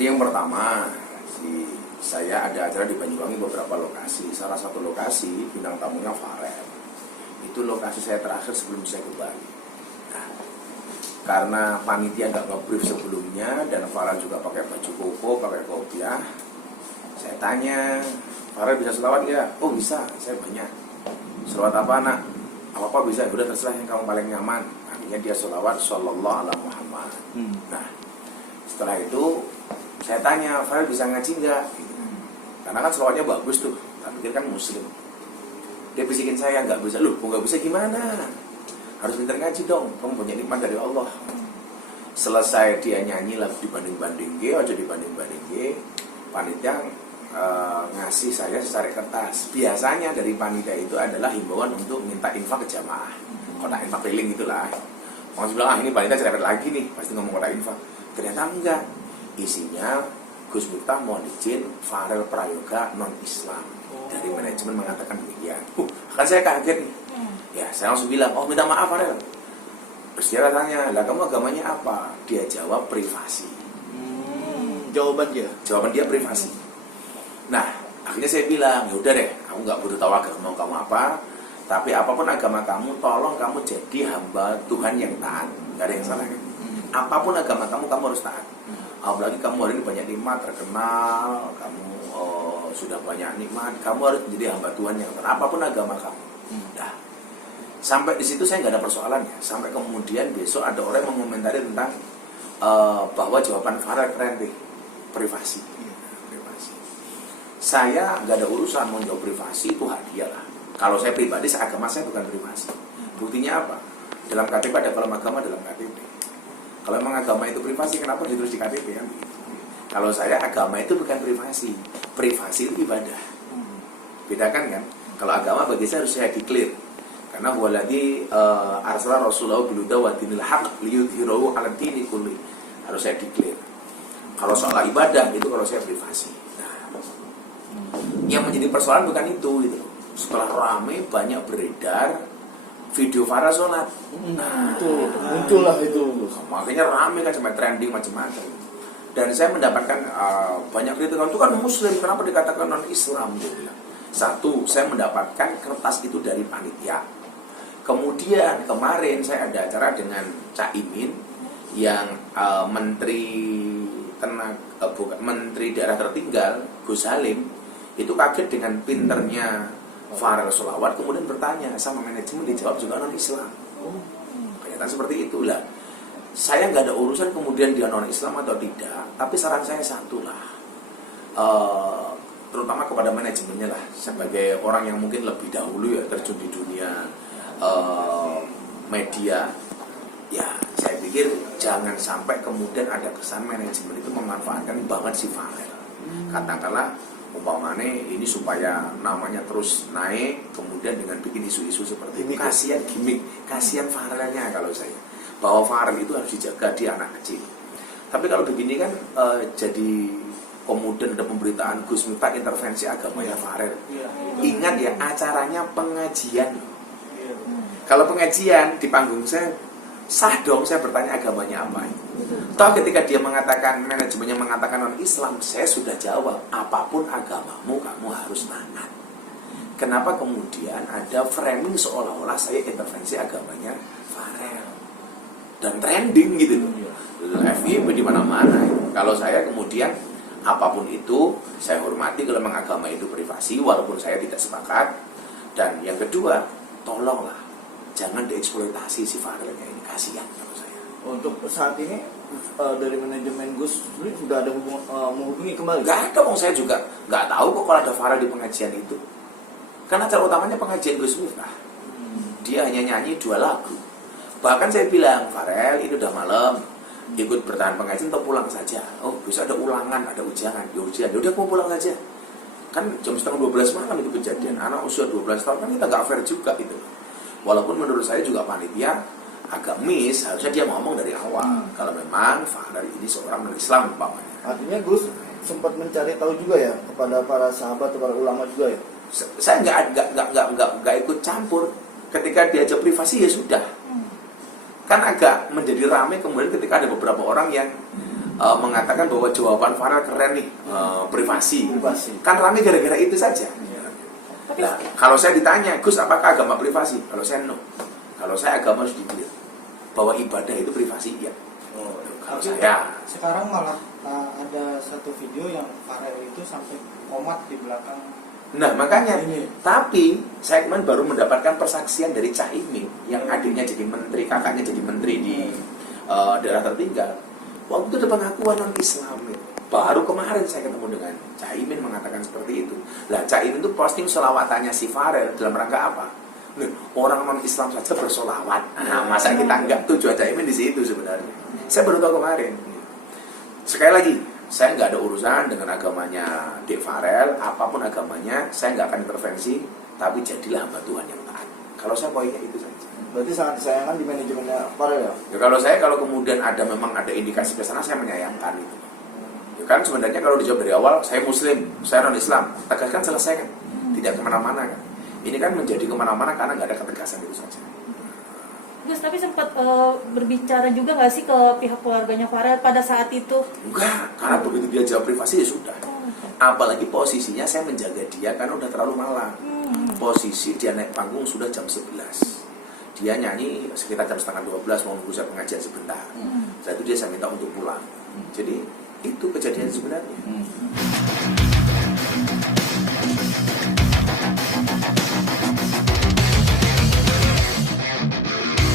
Jadi yang pertama, saya ada acara di Banyuwangi beberapa lokasi. Salah satu lokasi bintang tamunya Farel. Itu lokasi saya terakhir sebelum saya ke Bali. Nah, karena panitia nggak nge-brief sebelumnya dan Farel juga pakai baju koko, pakai kopiah, saya tanya, Farel bisa selawat ya? Oh bisa, saya banyak. Selawat apa nak? Apa bisa? Udah terserah yang kamu paling nyaman. Akhirnya dia selawat Sallallahu Alaihi Muhammad. Nah, setelah itu saya tanya, Farel bisa ngaji nggak? Karena kan selawatnya bagus tuh, tak pikir kan muslim. Dia bisikin saya, nggak bisa. Loh, nggak bisa gimana? Harus pintar ngaji dong, kamu punya nikmat dari Allah. Selesai dia nyanyi lagu dibanding-banding, aja dibanding-banding, panitia ngasih saya secari kertas. Biasanya dari panitia itu adalah himbauan untuk minta infak ke jamaah, kotak infak keliling itulah. Orang bilang, ini panitia cerewet lagi nih, pasti ngomong kotak infak. Ternyata enggak, isinya Gus Miftah mohon izin Farel Prayoga non-Islam. Dari manajemen mengatakan demikian. Kan saya kaget nih. Ya saya langsung bilang, oh minta maaf Farel. Terus dia tanya, lah kamu agamanya apa? Dia jawab privasi. Jawaban dia privasi. Nah, akhirnya saya bilang, ya udah deh, kamu nggak perlu tahu agama kamu apa, tapi apapun agama kamu, tolong kamu jadi hamba Tuhan yang taat. Nggak ada yang salah kan? Apapun agama kamu harus taat. Apalagi kamu hari ini banyak nikmat, terkenal, kamu sudah banyak nikmat, kamu harus menjadi hamba Tuhan yang taat. Apapun agama kamu. Nah, sampai di situ saya nggak ada persoalan ya. Sampai kemudian besok ada orang yang mengomentari tentang bahwa jawaban Farel keren deh, privasi. Saya nggak ada urusan mau jawab privasi, itu hadiah lah. Kalau saya pribadi, agama saya bukan privasi. Buktinya apa? Dalam KTP ada kolom agama dalam KTP. Kalau memang agama itu privasi, kenapa ditulis di KTP kan? Kalau saya, agama itu bukan privasi. Privasi itu ibadah. Bedakan kan? Kalau agama bagi saya harus saya declare. Karena waladhi arsala Rasulullah biluda wa dinil haq liyudhirahu ala dini kulli. Harus saya declare. Kalau soal ibadah itu kalau saya privasi. Yang menjadi persoalan bukan itu gitu. Setelah rame banyak beredar video Farel sholat. Nah, itu muncullah itu. Makanya rame kan sampai trending macam-macam. Dan saya mendapatkan banyak kritikan, itu kan muslim, kenapa dikatakan non-Islam? Satu, saya mendapatkan kertas itu dari panitia. Kemudian kemarin saya ada acara dengan Cak Imin yang Menteri Daerah Tertinggal Gus Halim itu kaget dengan pinternya Farel sholawat, kemudian bertanya sama manajemen, dijawab juga non-Islam. Kelihatan seperti itulah. Saya nggak ada urusan kemudian dia non-Islam atau tidak, tapi saran saya satu lah, terutama kepada manajemennya lah, sebagai orang yang mungkin lebih dahulu ya terjun di dunia media, ya saya pikir jangan sampai kemudian ada kesan manajemen itu memanfaatkan banget si Farel. Katakanlah umpamanya ini supaya namanya terus naik, kemudian dengan bikin isu-isu seperti ini, kasihan gimmick, kasihan Farelnya. Kalau saya, bahwa Farel itu harus dijaga, dia anak kecil. Tapi kalau begini kan jadi kemudian ada pemberitaan Gus Miftah intervensi agamanya Farel. Ingat ya, acaranya pengajian. Kalau pengajian di panggung saya, sah dong saya bertanya agamanya apa. Toh ketika dia mengatakan, manajemennya mengatakan non-Islam, saya sudah jawab, apapun agamamu kamu harus taat. Kenapa kemudian ada framing seolah-olah saya intervensi agamanya Farel dan trending gitu loh. FYP di mana-mana. Kalau saya kemudian apapun itu saya hormati, kalau memang agama itu privasi walaupun saya tidak sepakat. Dan yang kedua, tolonglah jangan dieksploitasi si Farelnya ini, kasihan kalau saya. Untuk saat ini dari manajemen Gus sudah ada menghubungi kembali? Gak ada, saya juga gak tahu kok kalau ada Farel di pengajian itu. Karena acara utamanya pengajian Gus Miftah. Dia hanya nyanyi 2 lagu. Bahkan saya bilang, Farel ini udah malam, ikut bertahan pengajian atau pulang saja. Oh bisa ada ulangan, ada ujian. Ya udah kamu pulang saja. Kan jam setengah 12 malam itu kejadian. Anak usia 12 tahun kan kita gak fair juga gitu. Walaupun menurut saya juga panitia agak miss, harusnya dia ngomong dari awal. Kalau memang Farel ini seorang non-Islam umpamanya. Artinya Gus sempat mencari tahu juga ya kepada para sahabat atau para ulama juga ya. Saya nggak ikut campur. Ketika diajak privasi ya sudah. Kan agak menjadi ramai kemudian ketika ada beberapa orang yang mengatakan bahwa jawaban Farel keren nih, privasi. Privasi. Kan rame gara-gara itu saja. Tapi Nah, kalau saya ditanya, Gus, apakah agama privasi? Kalau saya no. Kalau saya agama harus diklir bahwa ibadah itu privasi, ya. Kalau Tapi saya, sekarang malah ada satu video yang Farel itu sampai komat di belakang. nah makanya. Ini. Tapi saya kemarin baru mendapatkan persaksian dari Caimin yang adiknya jadi menteri, kakaknya jadi menteri di daerah tertinggal. Waktu itu depan aku non Islam. Baru kemarin saya ketemu dengan Caimin mengatakan seperti itu. Lah Caimin itu posting selawatannya si Farel dalam rangka apa? Loh, orang non Islam saja bersolawat. Nah, masa kita enggak? Tujuan Caimin di situ sebenarnya. Saya baru tahu kemarin. Sekali lagi, saya nggak ada urusan dengan agamanya Dek Farel, apapun agamanya, saya nggak akan intervensi. Tapi jadilah hamba Tuhan yang taat. Kalau saya poinnya itu saja. Berarti sangat disayangkan di manajemennya Farel ya? Ya, kalau kemudian memang ada indikasi ke sana, saya menyayangkan itu. Ya kan sebenarnya kalau dijawab dari awal, saya Muslim, saya non Islam, tegaskan selesai kan, tidak kemana-mana kan. Ini kan menjadi kemana-mana karena nggak ada ketegasan itu saja. Gus, tapi sempat berbicara juga nggak sih ke pihak keluarganya Farel pada saat itu? Enggak, karena begitu dia jawab privasi ya sudah. Apalagi posisinya saya menjaga dia karena udah terlalu malam. Posisi dia naik panggung sudah jam 11. Dia nyanyi sekitar jam setengah 12 mau nunggu saya pengajian sebentar. Setelah itu saya minta untuk pulang. Jadi itu kejadian sebenarnya.